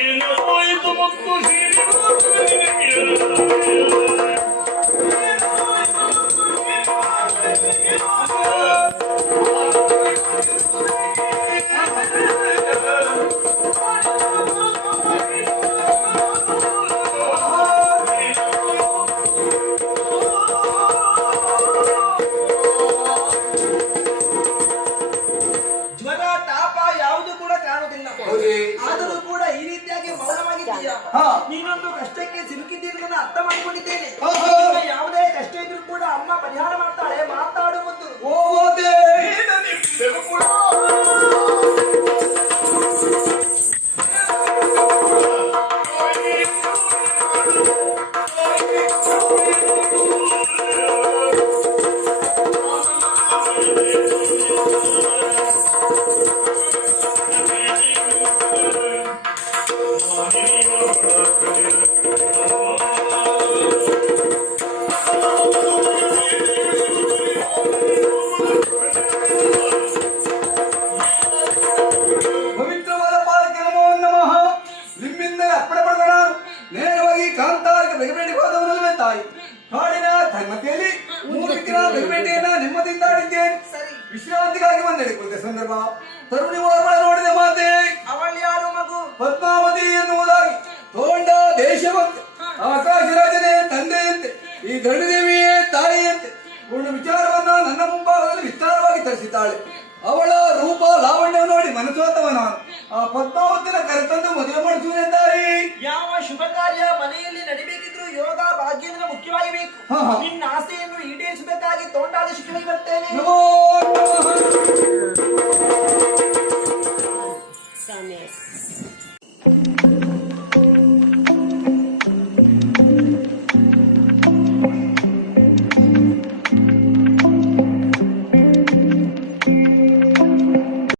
ಏನಾಯಿತು ಮತ್ತು ನೀನೊಂದು ಕಷ್ಟಕ್ಕೆ ಸಿಲುಕಿದ್ದೀರಿ ಅರ್ಥ ಮಾಡಿಕೊಂಡಿದ್ದೇನೆ. ಯಾವುದೇ ಕಷ್ಟ ಇದ್ರೂ ಕೂಡ ಅಮ್ಮ ಪರಿಹಾರ ಮಾಡ್ತಾಳೆ. ಮಾತಾಡುವುದು ವಿಶ್ರಾಂತಿಗಾಗಿ ಬಂದೆ ಸಂದರ್ಭ ತರುಣಿ ನೋಡಿದ ಮಾತೆ ಅವಳು ಯಾರು ಮಗು? ಪದ್ಮಾವತಿ ಎನ್ನುವುದಾಗಿ ತೋಂಡ ದೇಶವಂತೆ ಆಕಾಶ ರಾಜನೇ ತಂದೆಯಂತೆ ಈ ಧರಣಿದೇವಿಯೇ ತಾಯಿಯಂತೆ ಪೂರ್ಣ ವಿಚಾರವನ್ನ ನನ್ನ ಮುಂಭಾಗದಲ್ಲಿ ವಿಸ್ತಾರವಾಗಿ ತರಿಸಿದ್ದಾಳೆ. ಅವಳ ರೂಪ ಲಾವಣ್ಯ ನೋಡಿ ಮನಸೋತವ ನಾನು ಆ ಪದ್ಮಾವತಿನ ಕರೆತಂದು ಮದುವೆ ಮಾಡಿಸುವೆ ತಾಯಿ. ಯಾವ ಶುಭ ಕಾರ್ಯ ಮನೆಯಲ್ಲಿ ನಡಿಬೇಕಿದ್ರು ಯೋಗ ಭಾಗ್ಯದಿಂದ ಮುಖ್ಯವಾಗಿ ಬೇಕು. ನಿನ್ನ ಆಸೆಯನ್ನು ಈಡೇರಿಸಬೇಕಾಗಿ ತೋಂಡಾದ ಶಿಕ್ಷಣ ಬರ್ತೇನೆ.